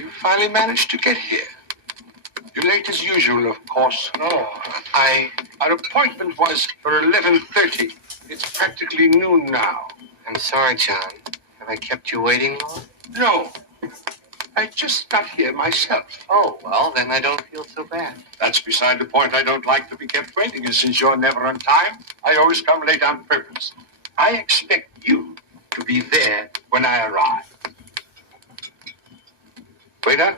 you finally managed to get here. You're late as usual, of course. Oh, Our appointment was for 11:30. It's practically noon now. I'm sorry, John. Have I kept you waiting long? No. I just got here myself. Oh, well, then I don't feel so bad. That's beside the point. I don't like to be kept waiting, and since you're never on time, I always come late on purpose. I expect you to be there when I arrive. Waiter,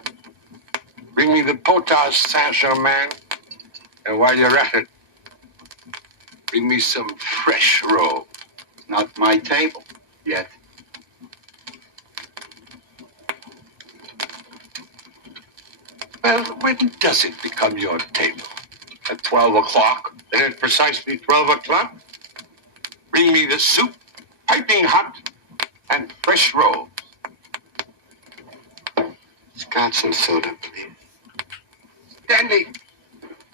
bring me the potage Saint-Germain, and while you're at it, bring me some fresh roe. Not my table yet. Well, when does it become your table? At 12 o'clock? And at precisely 12 o'clock, bring me the soup, piping hot, and fresh rolls. Scotch and soda, please. Stanley,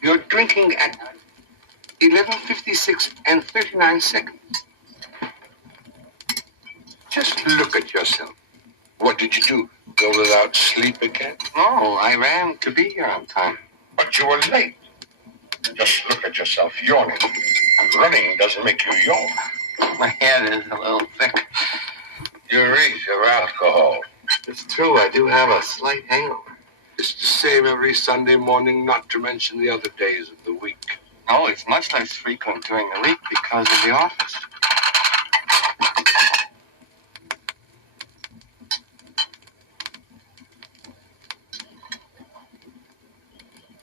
you're drinking at 11:56 and 39 seconds. Just look at yourself. What did you do? Go without sleep again? No, I ran to be here on time. But you were late. Just look at yourself yawning. Running doesn't make you yawn. My head is a little thick. You reach your alcohol. It's true, I do have a slight hangover. It's the same every Sunday morning, not to mention the other days of the week. No, it's much less frequent during the week because of the office.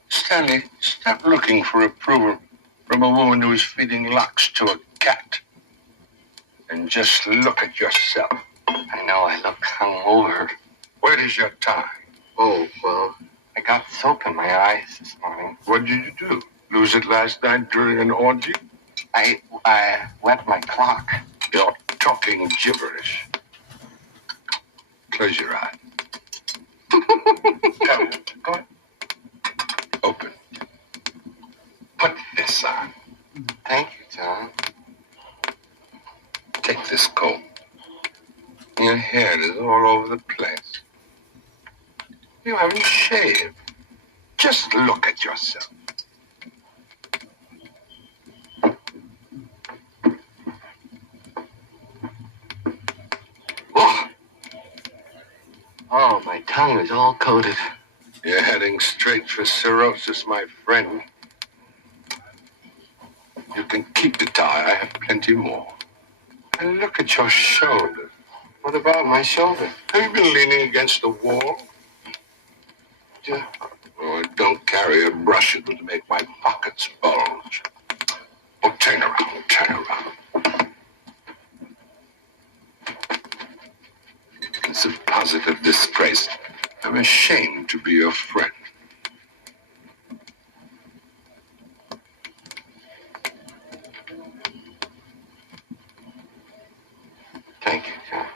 Stanley, stop looking for approval from a woman who is feeding locks to a cat. And just look at yourself. I know I look hungover. Where is your tie? Oh, well, I got soap in my eyes this morning. What did you do? Lose it last night during an orgy? I wet my clock. You're talking gibberish. Close your eye. Come, go on. Open. Put this on. Thank you, John. Take this comb. Your hair is all over the place. You haven't shaved. Just look at yourself. Oh, my tongue is all coated. You're heading straight for cirrhosis, my friend. You can keep the tie. I have plenty more. And look at your shoulder. What about my shoulder? Have you been leaning against the wall? Yeah. Oh, don't carry a brush. It would make my pockets bulge. Oh, turn around, turn around. It's a positive disgrace. I'm ashamed to be your friend. Thank you, John.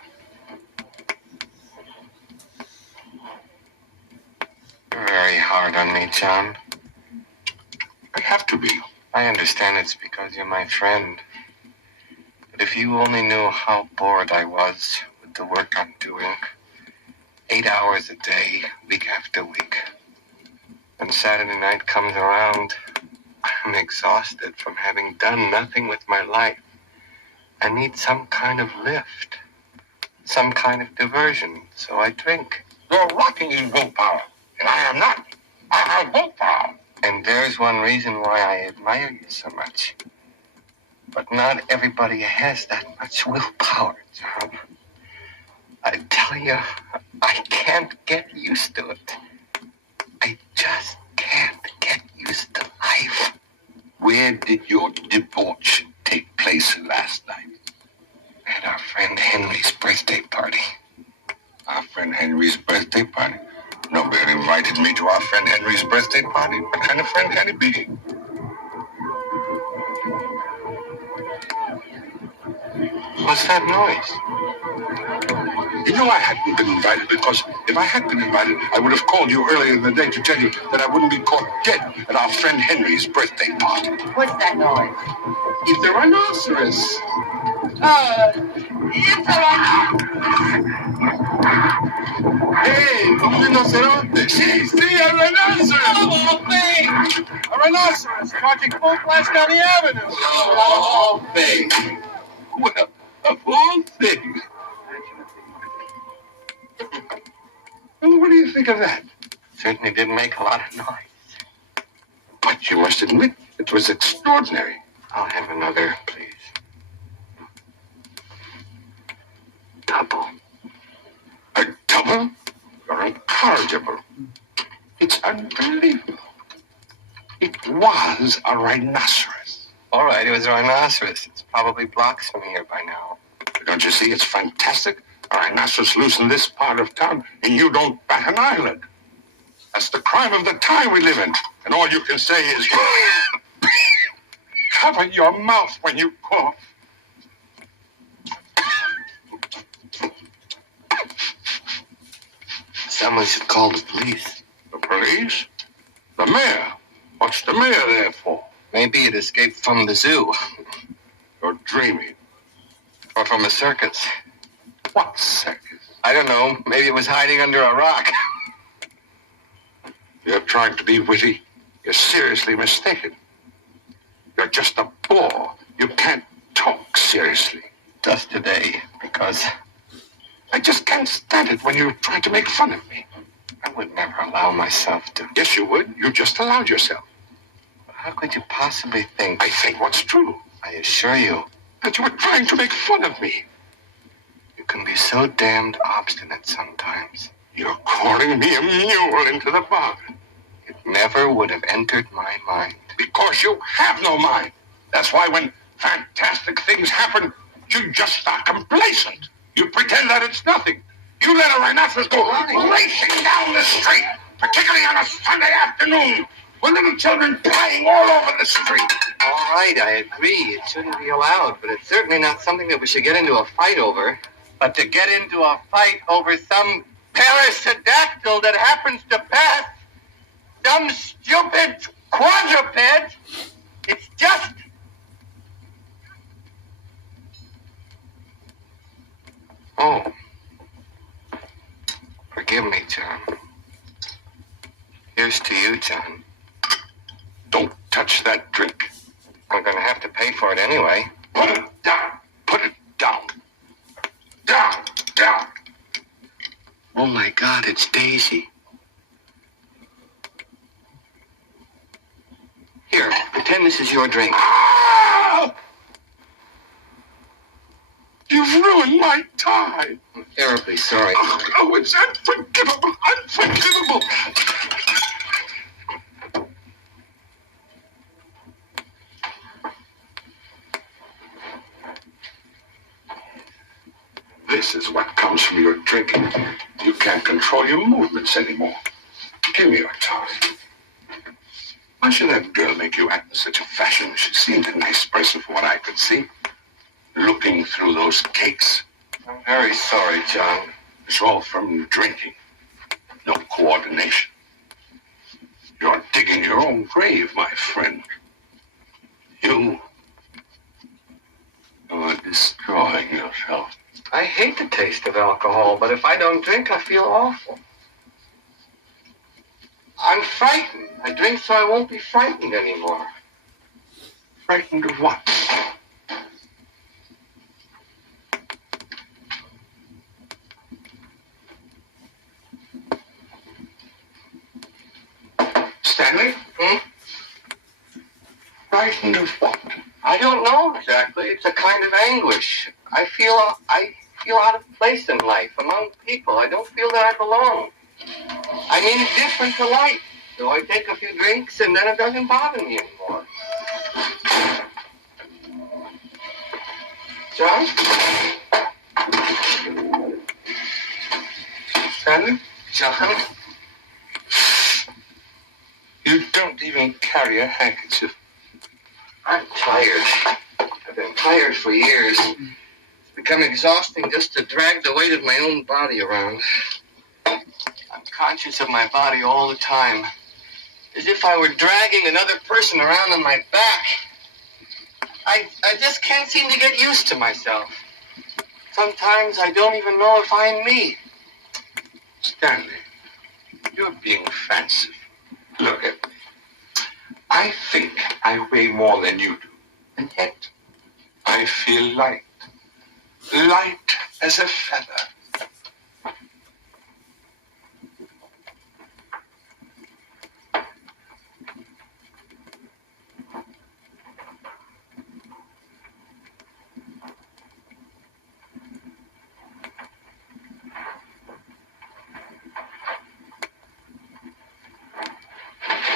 You're very hard on me, John. I have to be. I understand it's because you're my friend. But if you only knew how bored I was with the work I'm doing, 8 hours a day, week after week. When Saturday night comes around, I'm exhausted from having done nothing with my life. I need some kind of lift, some kind of diversion, so I drink. You're lacking in willpower, and I am not. I have willpower. And there's one reason why I admire you so much. But not everybody has that much willpower, John. I tell you, I can't get used to it. I just can't get used to life. Where did your debauch take place last night? At our friend Henry's birthday party. Our friend Henry's birthday party? Nobody invited me to our friend Henry's birthday party. What kind of friend can it be? What's that noise? You know I hadn't been invited because if I had been invited, I would have called you earlier in the day to tell you that I wouldn't be caught dead at our friend Henry's birthday party. What's that noise? It's a rhinoceros. It's a rhinoceros. Hey, un rinoceronte. Sí, a rhinoceros. Oh, thing! A rhinoceros charging full blast down the avenue. Oh, thing. Well, of all things. Well, what do you think of that? Certainly didn't make a lot of noise. But you must admit, it was extraordinary. I'll have another, please. Double. A double? You're incorrigible. It's unbelievable. It was a rhinoceros. All right, it was a rhinoceros. It's probably blocks from here by now. Don't you see? It's fantastic. A rhinoceros loose in this part of town, and you don't bat an eyelid. That's the crime of the time we live in. And all you can say is, cover your mouth when you cough. Someone should call the police. The police? The mayor? What's the mayor there for? Maybe it escaped from the zoo. You're dreaming. Or from a circus. What circus? I don't know. Maybe it was hiding under a rock. You're trying to be witty. You're seriously mistaken. You're just a bore. You can't talk seriously. Just today, because I just can't stand it when you try to make fun of me. I would never allow myself to. Yes, you would. You just allowed yourself. How could you possibly think? I think what's true. I assure you, That you were trying to make fun of me. you can be so damned obstinate sometimes. You're calling me a mule into the bargain. It never would have entered my mind. Because you have no mind. That's why when fantastic things happen, you just are complacent. You pretend that it's nothing. You let a rhinoceros go racing down the street, particularly on a Sunday afternoon, with little children playing all over the street. All right, I agree. It shouldn't be allowed, but it's certainly not something that we should get into a fight over. But to get into a fight over some pterodactyl that happens to pass, some stupid quadruped, it's just... Oh. Forgive me, John. Here's to you, John. Don't touch that drink. I'm going to have to pay for it anyway. Put it down. Put it down. Down. Down. Oh, my God, it's Daisy. Here, pretend this is your drink. Ah! You've ruined my tie. I'm terribly sorry. Oh, it's unforgivable. Unforgivable. This is what comes from your drinking. You can't control your movements anymore. Give me your tie. Why should that girl make you act in such a fashion? She seemed a nice person from what I could see. Looking through those cakes. I'm very sorry, John. It's all from drinking. No coordination. You're digging your own grave, my friend. You are destroying yourself. I hate the taste of alcohol, but if I don't drink, I feel awful. I'm frightened. I drink so I won't be frightened anymore. Frightened of what? Stanley? Frightened of what? I don't know exactly. It's a kind of anguish. I feel out of place in life, among people. I don't feel that I belong. I'm indifferent to life. So I take a few drinks and then it doesn't bother me anymore. John? Stanley? John? You don't even carry a handkerchief. I'm tired. I've been tired for years. It's become exhausting just to drag the weight of my own body around. I'm conscious of my body all the time, as if I were dragging another person around on my back. I just can't seem to get used to myself. Sometimes I don't even know if I'm me. Stanley, you're being fanciful. Look at me. I think I weigh more than you do. And yet, I feel light. Light as a feather.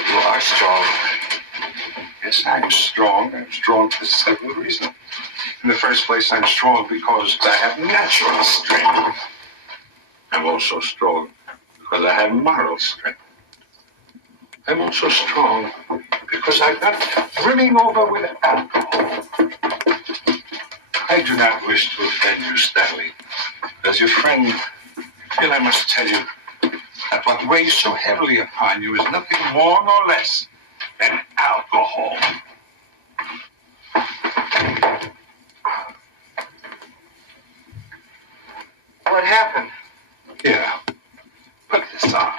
You are strong. Yes, I'm strong. I'm strong for several reasons. In the first place, I'm strong because I have natural strength. I'm also strong because I have moral strength. I'm also strong because I'm not brimming over with alcohol. I do not wish to offend you, Stanley. As your friend, I feel I must tell you that what weighs so heavily upon you is nothing more nor less than alcohol. What happened? Here, put this on.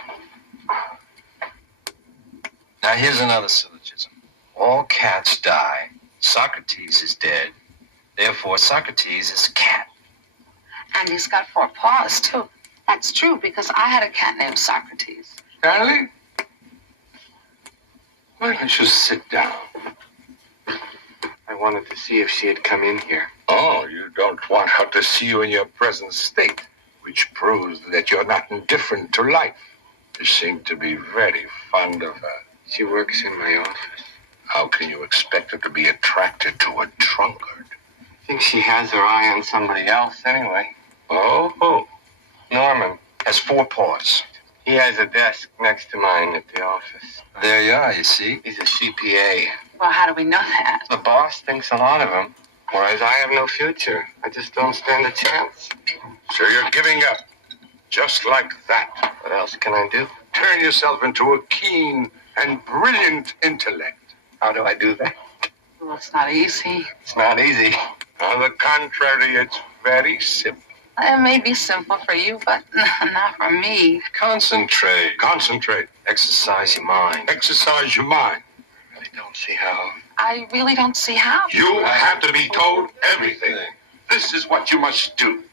Now here's another syllogism. All cats die. Socrates is dead. Therefore, Socrates is a cat. And he's got 4 paws, too. That's true, because I had a cat named Socrates. Stanley, why don't you sit down? I wanted to see if she had come in here. Oh, you don't want her to see you in your present state, which proves that you're not indifferent to life. You seem to be very fond of her. She works in my office. How can you expect her to be attracted to a drunkard? I think she has her eye on somebody else anyway. Oh, Norman. Has 4 paws. He has a desk next to mine at the office. There you are, you see. He's a CPA. Well, how do we know that? The boss thinks a lot of him, whereas I have no future. I just don't stand a chance. so you're giving up, just like that. What else can I do? Turn yourself into a keen and brilliant intellect. How do I do that? Well, it's not easy. It's not easy. On the contrary, it's very simple. It may be simple for you, but not for me. Concentrate. Concentrate. Exercise your mind. Exercise your mind. I really don't see how. I really don't see how. You have to be told everything. This is what you must do.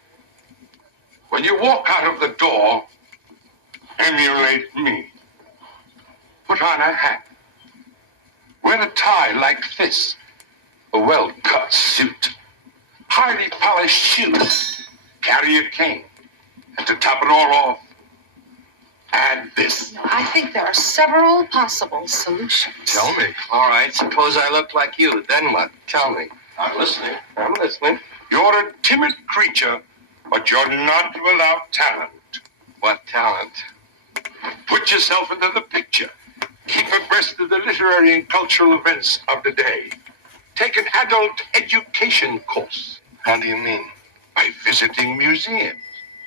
When you walk out of the door, emulate me. Put on a hat. Wear a tie like this. A well-cut suit. Highly polished shoes. Carry a cane. And to top it all off, add this. I think there are several possible solutions. Tell me. All right, suppose I look like you. Then what? Tell me. I'm listening. I'm listening. You're a timid creature, but you're not without talent. What talent? Put yourself into the picture. Keep abreast of the literary and cultural events of the day. Take an adult education course. How do you mean? By visiting museums.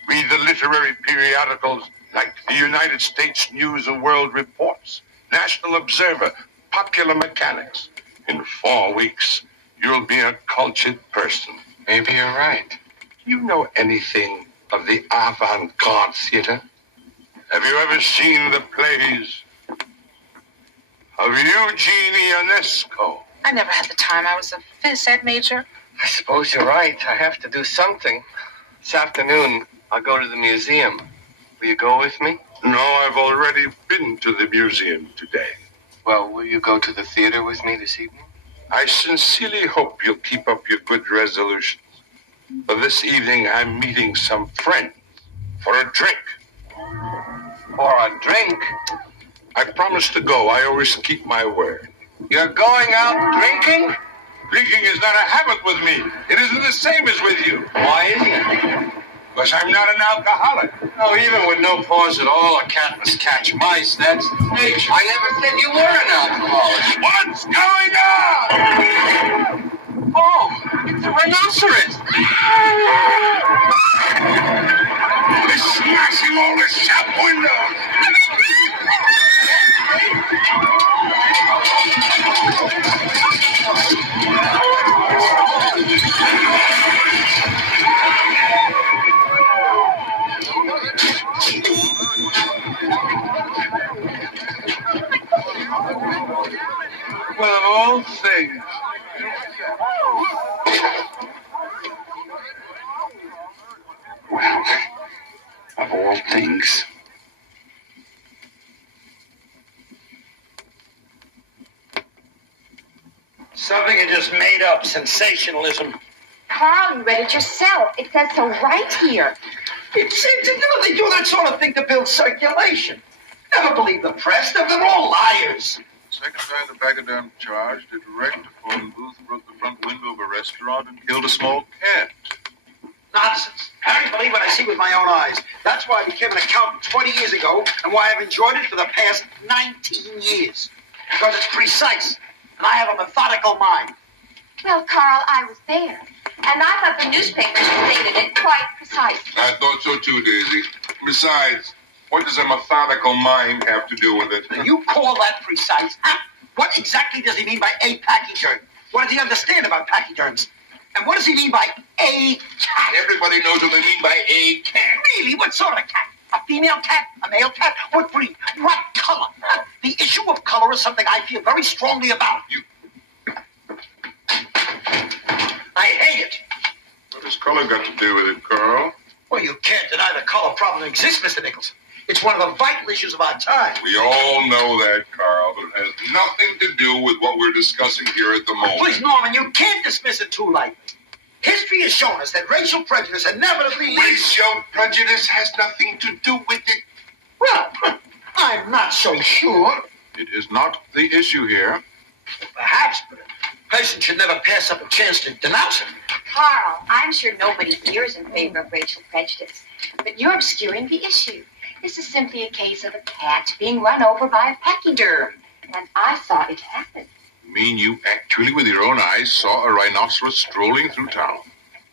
Read the literary periodicals like the United States News and World Reports, National Observer, Popular Mechanics. In 4 weeks, you'll be a cultured person. Maybe you're right. Do you know anything of the avant-garde theater? Have you ever seen the plays of Eugene Ionesco? I never had the time. I was a phys ed major. I suppose you're right. I have to do something. This afternoon, I'll go to the museum. Will you go with me? No, I've already been to the museum today. Well, will you go to the theater with me this evening? I sincerely hope you'll keep up your good resolutions. For this evening, I'm meeting some friends for a drink. For a drink? I promised to go. I always keep my word. You're going out drinking? Drinking is not a habit with me. It isn't the same as with you. Why isn't it? Because I'm not an alcoholic. No, even with no paws at all, a cat must catch mice. That's nature. I never said you were an alcoholic. What's going on? Oh, it's a rhinoceros! They're smashing all the shop windows! Well, of all things. Well, of all things. Something you just made up. Sensationalism. Carl, you read it yourself. It says so right here. They do that sort of thing to build circulation. Never believe the press. They're all liars. Second time the pachyderm charged, a direct phone booth broke the front window of a restaurant and killed a small cat. Nonsense. I don't believe what I see with my own eyes. That's why I became an accountant 20 years ago and why I've enjoyed it for the past 19 years. Because it's precise, and I have a methodical mind. Well, Carl, I was there. And I thought the newspapers stated it quite precisely. I thought so too, Daisy. Besides, what does a methodical mind have to do with it? Now, you call that precise? Huh? What exactly does he mean by a pachyderm? What does he understand about pachyderms? And what does he mean by a cat? Everybody knows what they mean by a cat. Really? What sort of cat? A female cat? A male cat? What breed? What color? The issue of color is something I feel very strongly about. I hate it. What has color got to do with it, Carl? Well, you can't deny the color problem exists, Mr. Nicholson. It's one of the vital issues of our time. We all know that, Carl, but it has nothing to do with what we're discussing here at the moment. Please, Norman, you can't dismiss it too lightly. History has shown us that racial prejudice inevitably leads... Racial prejudice has nothing to do with it. Well, I'm not so sure. It is not the issue here. Perhaps, but a person should never pass up a chance to denounce it. Carl, I'm sure nobody here is in favor of racial prejudice. But you're obscuring the issue. This is simply a case of a cat being run over by a pachyderm. And I saw it happen. You mean you actually, with your own eyes, saw a rhinoceros strolling through town?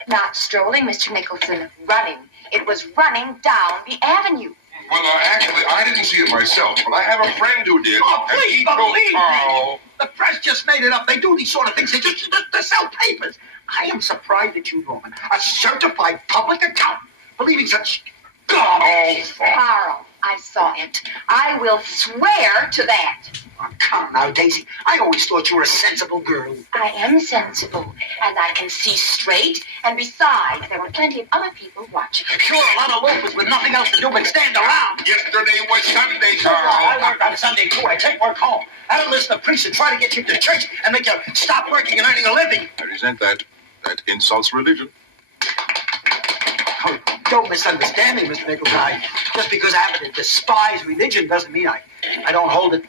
Not strolling, Mr. Nicholson. Running. It was running down the avenue. Well, actually, I didn't see it myself, but I have a friend who did. Oh, and please he told believe me. Carl. The press just made it up. They do these sort of things. They just to sell papers. I am surprised at you, Norman, a certified public accountant, believing such garbage. Carl, I saw it. I will swear to that. Oh, come now, Daisy. I always thought you were a sensible girl. I am sensible, and I can see straight. And besides, there were plenty of other people watching. Sure, a lot of loafers with nothing else to do but stand around. Yesterday was Sunday, I Carl. work on Sunday, too. I take work home. I don't listen to priests and try to get you to church and make you stop working and earning a living. I resent that. That insults religion. Oh, don't misunderstand me, Mr. Nicholson. Just because I happen to despise religion doesn't mean I don't hold it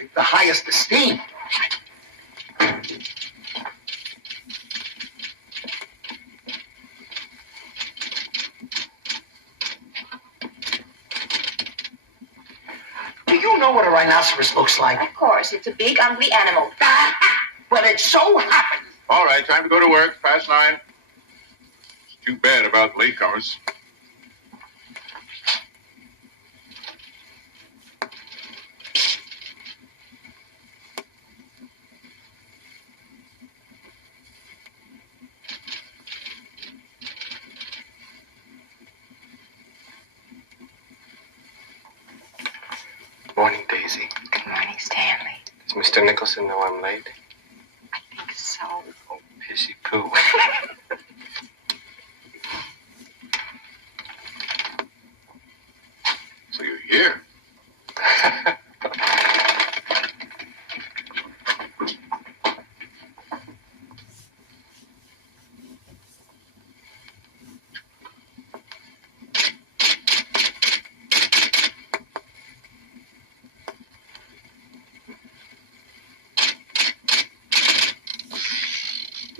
in the highest esteem. Do you know what a rhinoceros looks like? Of course, it's a big, ugly animal. Well, it so happens. All right, time to go to work. Past 9. It's too bad about latecomers. Morning, Daisy. Good morning, Stanley. Does Mr. Nicholson know I'm late? I think so. Oh, pissy poo. So you're here.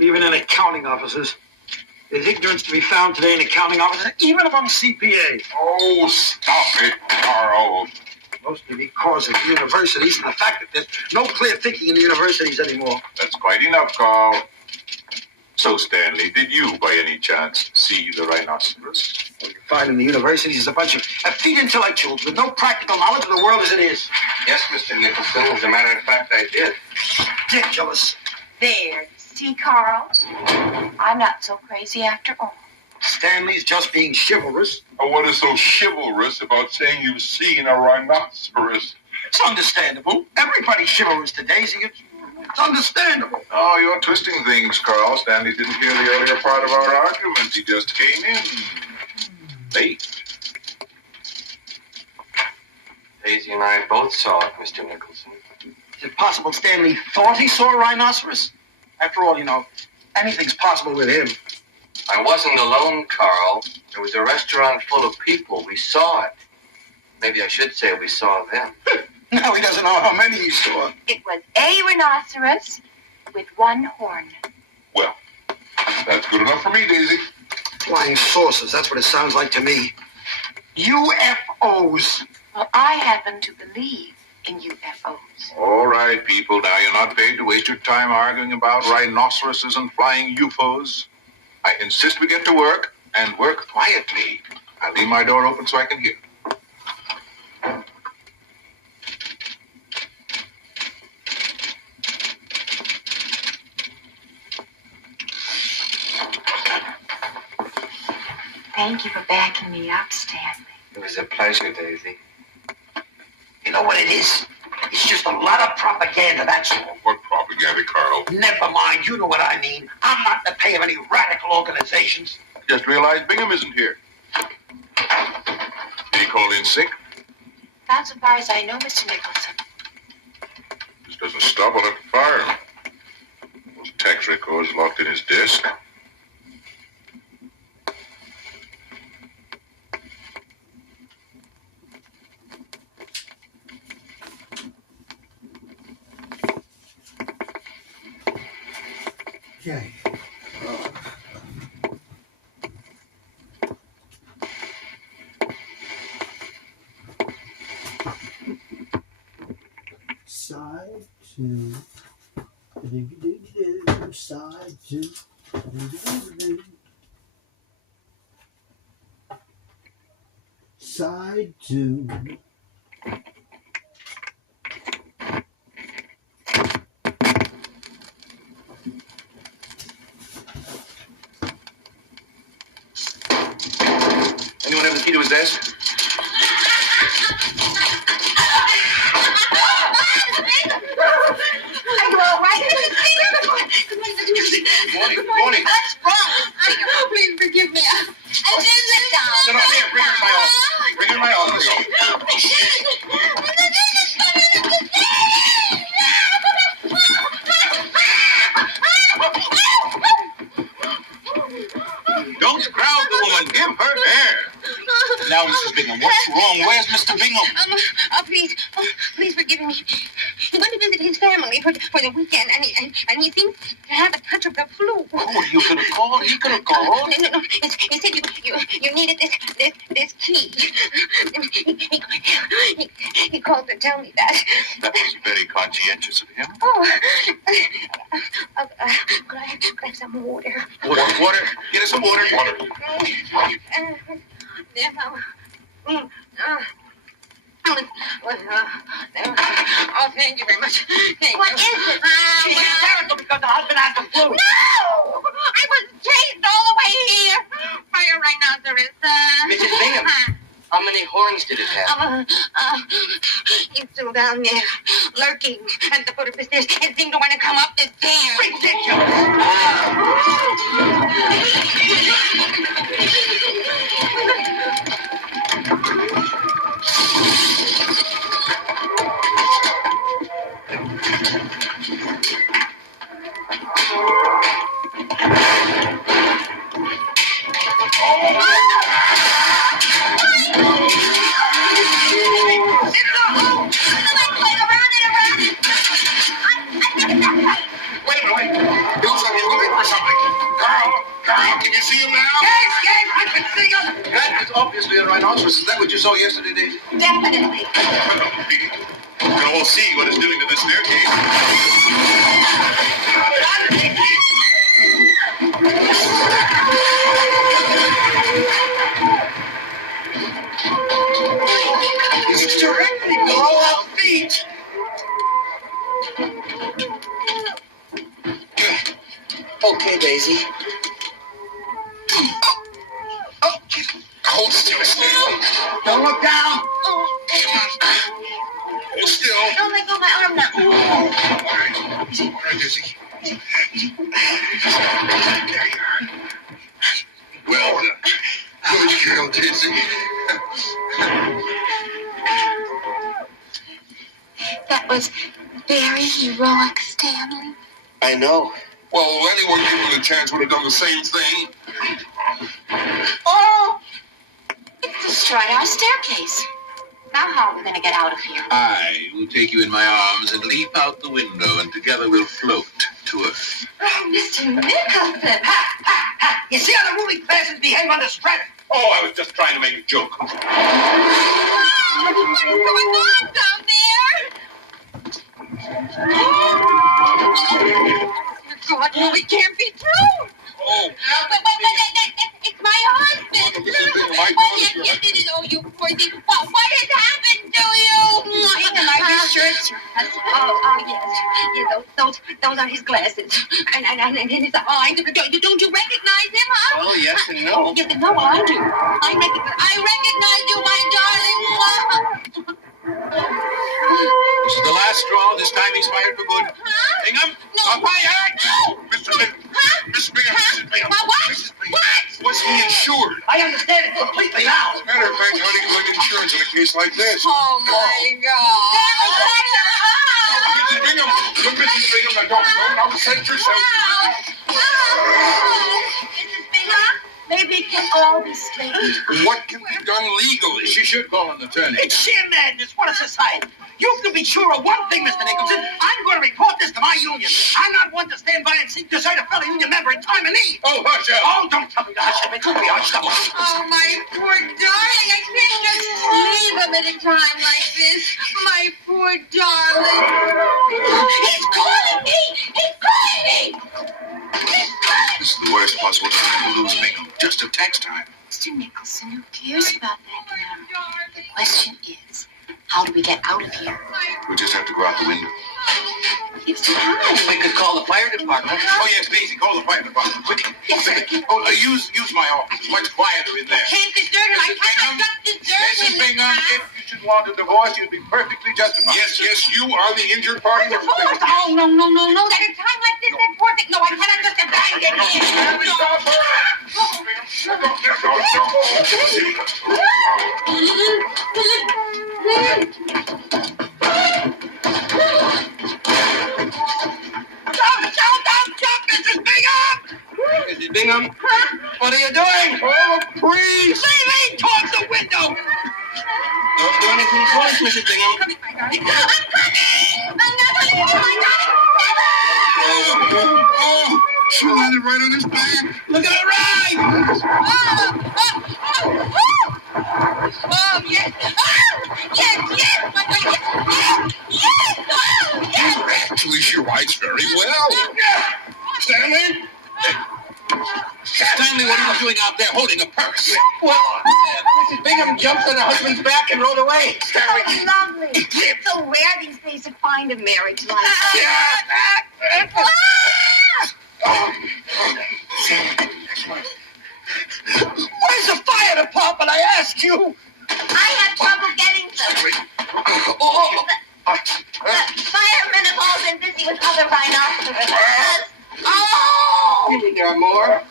Even in accounting offices. There's ignorance to be found today in accounting offices, even among CPAs. Oh, stop it, Carl. Mostly because of universities and the fact that there's no clear thinking in the universities anymore. That's quite enough, Carl. So, Stanley, did you, by any chance, see the rhinoceros? What you find in the universities is a bunch of feet intellectuals with no practical knowledge of the world as it is. Yes, Mr. Nicholson. As a matter of fact, I did. Ridiculous. There, see, Carl? I'm not so crazy after all. Stanley's just being chivalrous. Oh, what is so chivalrous about saying you've seen a rhinoceros? It's understandable. Everybody's chivalrous today, so it's understandable. Oh, you're twisting things, Carl. Stanley didn't hear the earlier part of our argument. He just came in late. Daisy and I both saw it, Mr. Nicholson. Is it possible Stanley thought he saw a rhinoceros? After all, you know, anything's possible with him. I wasn't alone, Carl. There was a restaurant full of people. We saw it. Maybe I should say we saw them. Now he doesn't know how many he saw. It was a rhinoceros with one horn. Well, that's good enough for me, Daisy. Flying saucers, that's what it sounds like to me. UFOs. Well, I happen to believe in UFOs. All right, people. Now, you're not paid to waste your time arguing about rhinoceroses and flying UFOs. I insist we get to work, and work quietly. I'll leave my door open so I can hear. Thank you for backing me up, Stanley. It was a pleasure, Daisy. You know what it is? It's just a lot of propaganda, that's all. What propaganda, Carl? Never mind, you know what I mean. I'm not in the pay of any radical organizations. Just realized Bingham isn't here. Did he call in sick? Not so far as I know, Mr. Nicholson. This doesn't stop. I'll have to fire him. Those tax records locked in his desk. Okay. Side two. Side two. Side two. Anyone have the key to his desk? Are you all right? Good morning. What's wrong? Please forgive me. I just sit down. No, here, bring her in my office. Bring her in my office. Don't crowd the woman. Give her air. Now, Mrs. Bingham, what's wrong? Where's Mr. Bingham? Please forgive me. He went to visit his family for the weekend, and he seems to have a touch of the flu. Oh, you could have called. He could have called. No. He said you needed this key. He called to tell me that. That was very conscientious of him. Oh, could I have some water? Water. Get us some water. Yes, oh, thank you very much. What is it? She's hysterical because the husband has the flu. No! I was chased all the way here by a rhinoceros. Mrs. Bingham, how many horns did it have? He's still down there, lurking at the foot of the stairs and seemed to want to come up the stairs. Obviously a rhinoceros. Is that what you saw yesterday, Daisy? Definitely. We can all see what it's doing to this staircase. Okay, Daisy. Oh, Hold still. don't look down. Hold still. Don't let go of my arm now. All right, Daisy. There you are. Well done. Good girl, Daisy. That was very heroic, Stanley. I know. Well, anyone given a chance would have done the same thing. Oh! It destroyed our staircase. Now how are we going to get out of here? I will take you in my arms and leap out the window, and together we'll float to Earth. Oh, Mr. Nicholson. You see how the moving passes behave under stress? Oh, I was just trying to make a joke. What is going on down there? God, no, it can't be true. Oh. It's my husband. Yes, it is. Oh, you poor thing. What has happened to you? Bingham, are you sure it's your husband? Oh, yes. Yeah, those are his glasses. And his eyes. Don't you recognize him, huh? Oh, yes and no. Yes, no, I do. I recognize you, my darling. This is the last straw. This time he's fired for good. Bingham? No. Not my hat! No. Mr. Bingham. Mrs. Bingham. Mrs. Bingham. What? Mrs. Bingham. Was he insured? I understand it completely now. As a matter of fact, how do you collect insurance in a case like this? Oh, my God. Mrs. Bingham. Look, Mrs. Bingham. Now, don't upset yourself. Mrs. Bingham, maybe it can all be straightened. What can be done legally? She should call an attorney. It's sheer madness. What a society. You can be sure of one thing, Mr. Nicholson. I'm going to report this to my union. I'm not one to stand by and see desert a fellow union member in time of need. Oh, hush up. Oh, don't tell me to hush up. It could be hushed up. Oh, my poor darling. I can't just leave him at a time like this. My poor darling. He's calling me. He's calling me. This is the worst possible time to lose Bingham. Just a text time. Mr. Nicholson, who cares about that now? The question is, how do we get out of here? We just have to go out the window. It's time. We could call the fire department. Oh, yes, Daisy, call the fire department. Quick. Yes, sir. Oh, use my office. It's much quieter in there. Can't desert him. I cannot just desert him. Mrs. Bingham, if you should want a divorce, you'd be perfectly justified. Yes, you are the injured party. Of course. Oh, no. At a time like this, that poor thing. No, I cannot just abandon him. Don't jump, Mrs. Bingham! Mrs. Bingham, what are you doing? Oh, please! Leaving towards the window! Don't do anything twice, Mrs. Bingham. I'm coming, my darling. I'm coming! I'm never leaving, my darling. Never! Oh, she landed right on his back. Look at her ride! Oh, yes. Yes, my darling. Yes. Oh, yes. Actually, she rides very well. Stanley? Stanley, what are you doing out there holding a purse? Well, Mrs. Bingham jumped on her husband's back and rode away. Oh, lovely. It's so rare these days to find a marriage like that. Where's the fire department, I ask you? I had trouble getting them. The firemen have all been busy with other rhinoceros. Oh! There are more.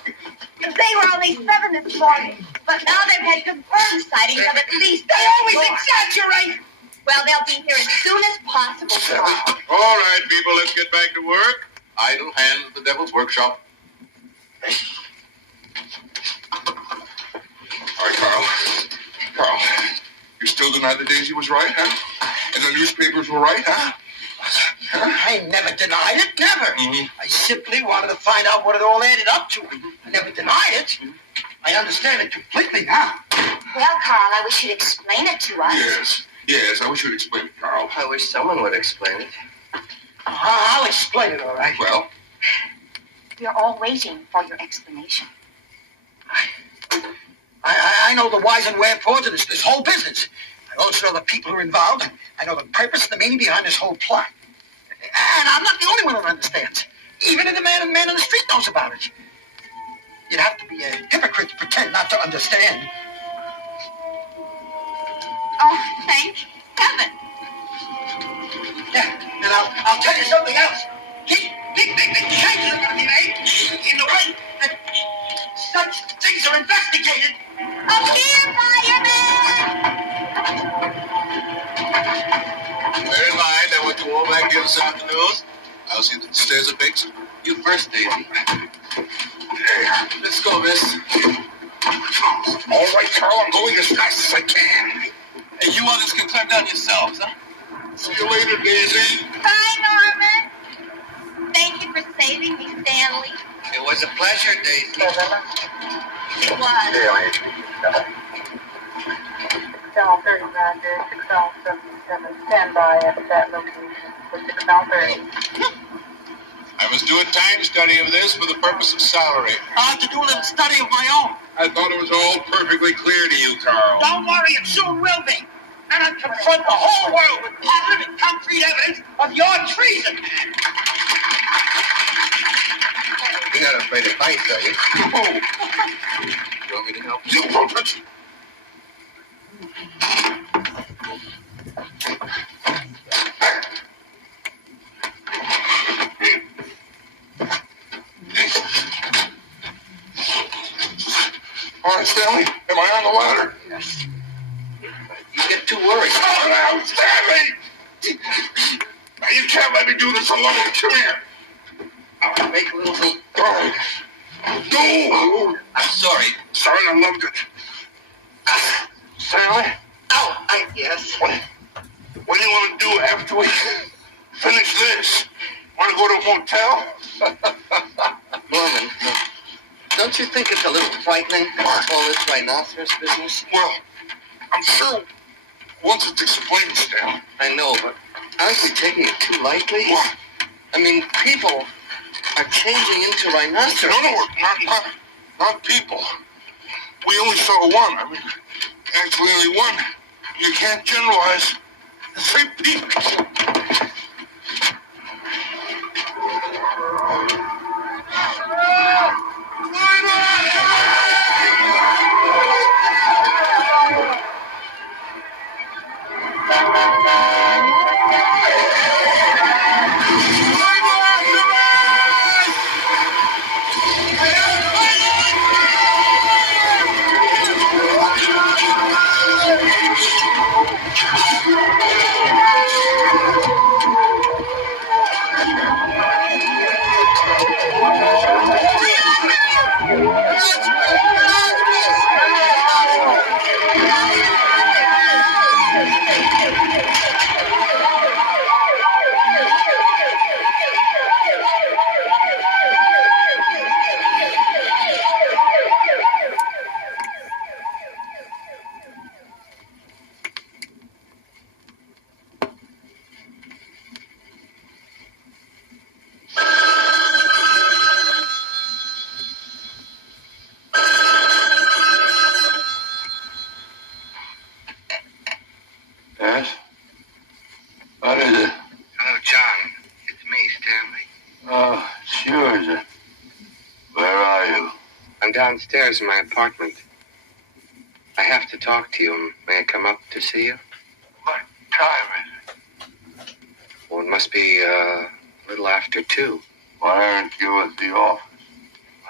They were only 7 this morning, but now they've had confirmed sightings of at least. They always exaggerate! Well, they'll be here as soon as possible tomorrow. All right, people, let's get back to work. Idle hands at the devil's workshop. All right, Carl, you still deny that Daisy was right, huh? And the newspapers were right, huh? I never denied it, never. Mm-hmm. I simply wanted to find out what it all added up to. I never denied it. I understand it completely now. Well, Carl, I wish you'd explain it to us. Yes, I wish you'd explain it, Carl. I wish someone would explain it. I'll explain it, all right. Well, We're all waiting for your explanation. I know the whys and wherefores of this whole business. I also know the people who are involved. I know the purpose and the meaning behind this whole plot. And I'm not the only one who understands. Even the man on the street knows about it. You'd have to be a hypocrite to pretend not to understand. Oh, thank heaven. Yeah, and I'll tell you something else. Big changes are going to be made in the way that such things are investigated. Oh, here, fireman! Bear in mind, I want you all back here this afternoon. I'll see that the stairs are fixed. You first, Daisy. Hey, let's go, miss. All right, Carl, I'm going as fast as I can. Hey, you others can climb down yourselves, huh? See you later, Daisy. Bye, Norman. Thank you for saving me, Stanley. It was a pleasure, Daisy. It was. Channel 30 Roger, 6077, stand by at that location for 6030. I must do a time study of this for the purpose of salary. I'll have to do a little study of my own. I thought it was all perfectly clear to you, Carl. Don't worry, it soon will be. And I'll confront the whole world with positive and concrete evidence of your treason. You're not afraid of heights, are you? Oh. You want me to help you? All right, Stanley, am I on the ladder? Yes. You get too worried. Slow down, Stanley! Now, you can't let me do this alone. Come here. I'll make a little... Oh. No! I'm sorry. Sorry, I loved it. Stanley? Oh, yes. What do you want to do after we finish this? Want to go to a motel? Norman, don't you think it's a little frightening, all this rhinoceros business? Well, I'm sure once it's explained, Stan. I know, but aren't we taking it too lightly? What? I mean, people are changing into rhinoceros. No, not people. We only saw one. I mean, actually only one. You can't generalize and say people. Yes? What is it? Hello, John. It's me, Stanley. Oh, sure. Where are you? I'm downstairs in my apartment. I have to talk to you. May I come up to see you? What time is it? Well, it must be a little after 2. Why aren't you at the office?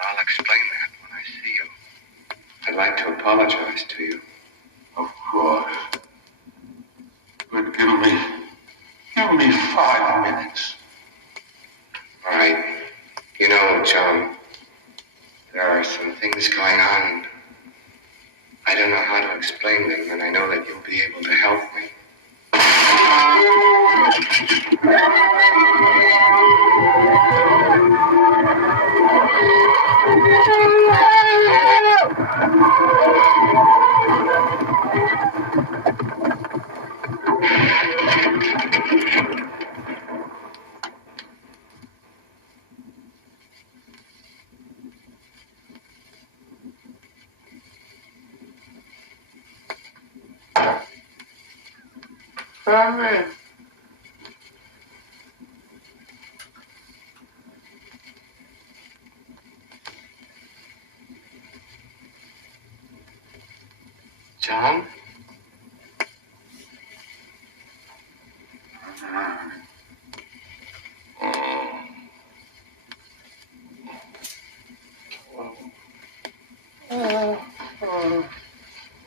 I'll explain that when I see you. I'd like to apologize to you. Of course. But give me 5 minutes. All right. You know, John, there are some things going on. I don't know how to explain them, and I know that you'll be able to help me. John?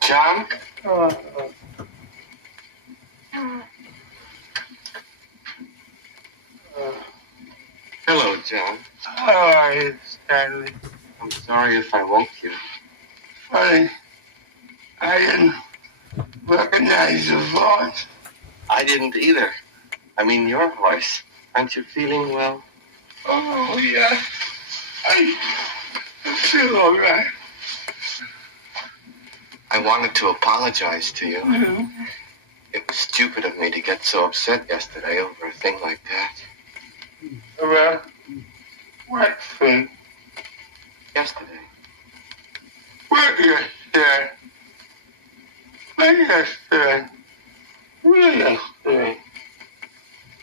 John? Hello, John. How are you, Stanley? I'm sorry if I woke you. Funny. I didn't recognize your voice. I didn't either. I mean, your voice. Aren't you feeling well? Oh, yeah. I feel all right. I wanted to apologize to you. Mm-hmm. It was stupid of me to get so upset yesterday over a thing like that. Well, what thing? Yesterday. What yesterday? What yesterday? What yesterday?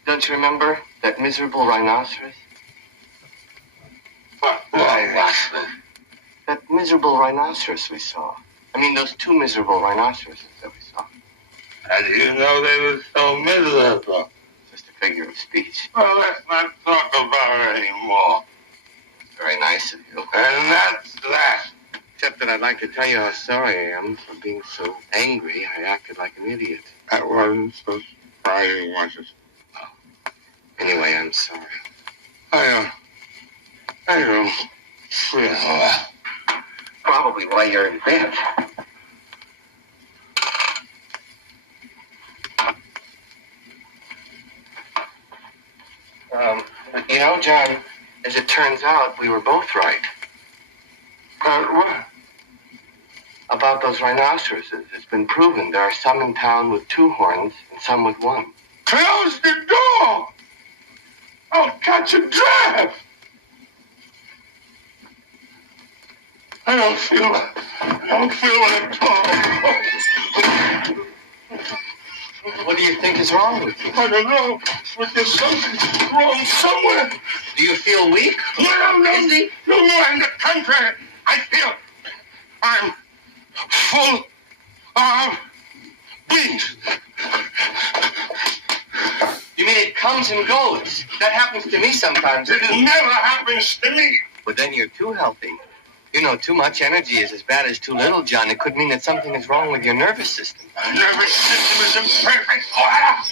Don't you remember that miserable rhinoceros? What rhinoceros? That miserable rhinoceros we saw. I mean, those two miserable rhinoceroses that we saw. How do you know they were so miserable? Just a figure of speech. Well, let's not talk about it anymore. It's very nice of you. And that's that. Except that I'd like to tell you how sorry I am for being so angry. I acted like an idiot. That wasn't so surprising, was it? Anyway, I'm sorry. I don't feel well. Probably while you're in bed. But you know, John, as it turns out, we were both right. What? About those rhinoceroses. It's been proven there are some in town with 2 horns and some with 1. Close the door! I'll catch a draft! I don't feel it at all. What do you think is wrong with you? I don't know, but there's something wrong somewhere. Do you feel weak? No, on the contrary. I feel I'm full of beans. You mean it comes and goes? That happens to me sometimes. It never happens to me. But then you're too healthy. You know, too much energy is as bad as too little, John. It could mean that something is wrong with your nervous system. My nervous system is imperfect.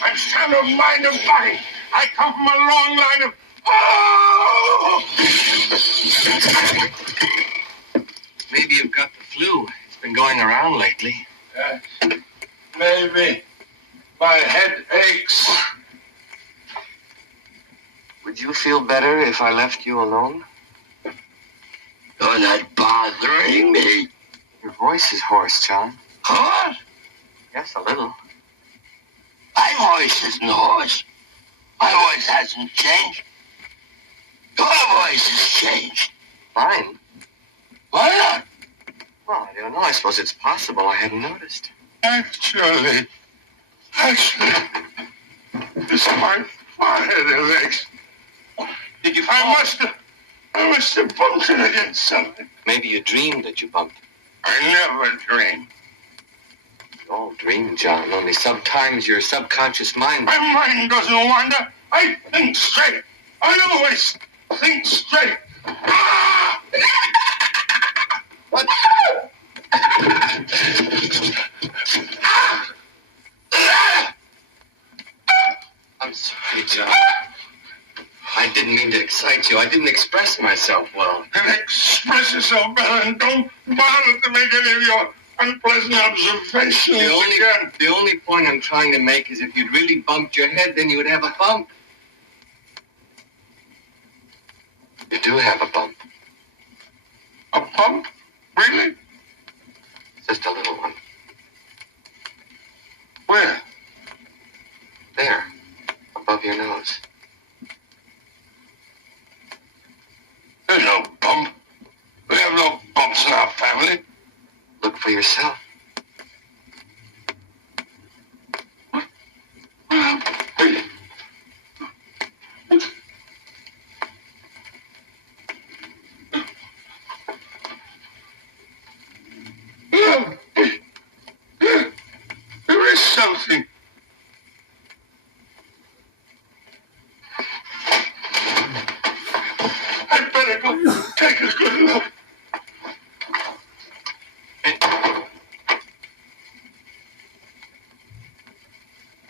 I'm sound of mind and body. I come from a long line of... Oh! Maybe you've got the flu. It's been going around lately. Yes, maybe. My head aches. Would you feel better if I left you alone? You're not bothering me. Your voice is hoarse, John. Hoarse? Yes, a little. My voice isn't hoarse. My voice hasn't changed. Your voice has changed. Mine? Why not? Well, I don't know. I suppose it's possible. I hadn't noticed. Actually, it's my forehead that aches. Did you fall? I must have bumped it against something. Maybe you dreamed that you bumped it. I never dream. You all dream, John. Only sometimes your subconscious mind... My mind doesn't wander. I think straight. I always think straight. What? I'm sorry, John. I didn't mean to excite you. I didn't express myself well. And express yourself better and don't bother to make any of your unpleasant observations again. The only point I'm trying to make is if you'd really bumped your head, then you would have a bump. You do have a bump. A bump? Really? Just a little one. Where? There. Above your nose. There's no bump. We have no bumps in our family. Look for yourself. nothing. I'd better go take a good look.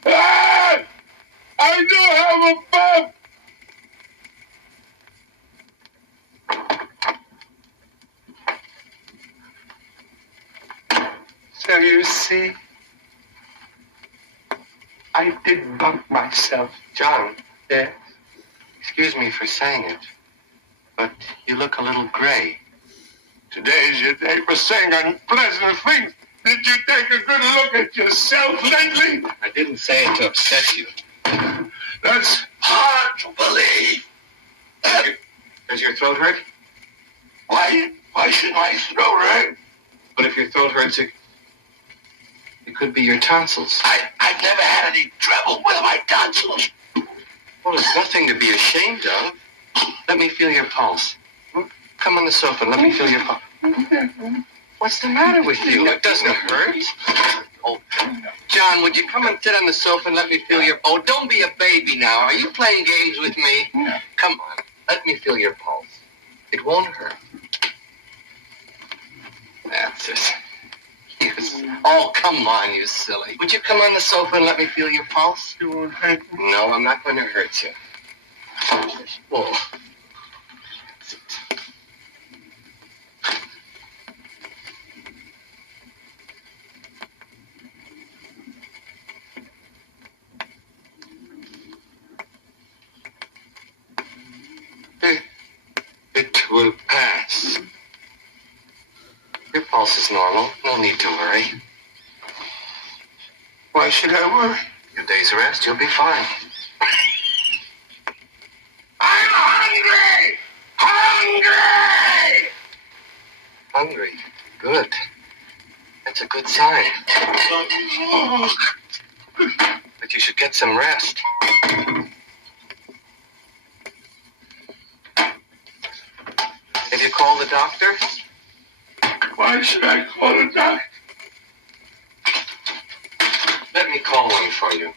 Ah! I do have a bump. So you see, I did bump myself. John, Yes. excuse me for saying it, but you look a little gray. Today's your day for saying unpleasant things. Did you take a good look at yourself lately? I didn't say it to upset you. That's hard to believe. Does your throat hurt? Why should my throat hurt? But if your throat hurts, it could be your tonsils. I've never had any trouble with my tonsils. Well, it's nothing to be ashamed of. Let me feel your pulse. Come on the sofa and let me feel your pulse. What's the matter with you? It doesn't hurt. Oh, John, would you come and sit on the sofa and let me feel your... Oh, don't be a baby now. Are you playing games with me? No. Come on. Let me feel your pulse. It won't hurt. That's it. Oh, come on, you silly. Would you come on the sofa and let me feel your pulse? You won't hurt me. No, I'm not going to hurt you. Oh. That's it. It will pass. Your pulse is normal. No need to worry. Why should I worry? Your day's rest, you'll be fine. I'm hungry! Hungry! Hungry. Good. That's a good sign. But you should get some rest. Have you called the doctor? Why should I call a doctor? Let me call one for you.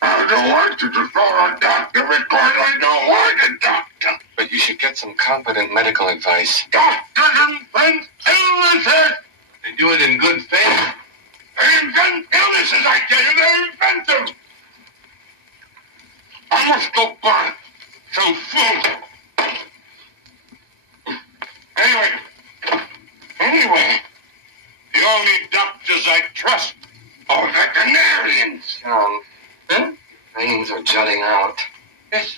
I don't want you to call a doctor because I don't want a doctor. But you should get some competent medical advice. Doctors invent illnesses. They do it in good faith. They invent illnesses, I tell you. They invent them. I must go buy some food. Anyway, the only doctors I trust are veterinarians. John, veins are jutting out. Yes,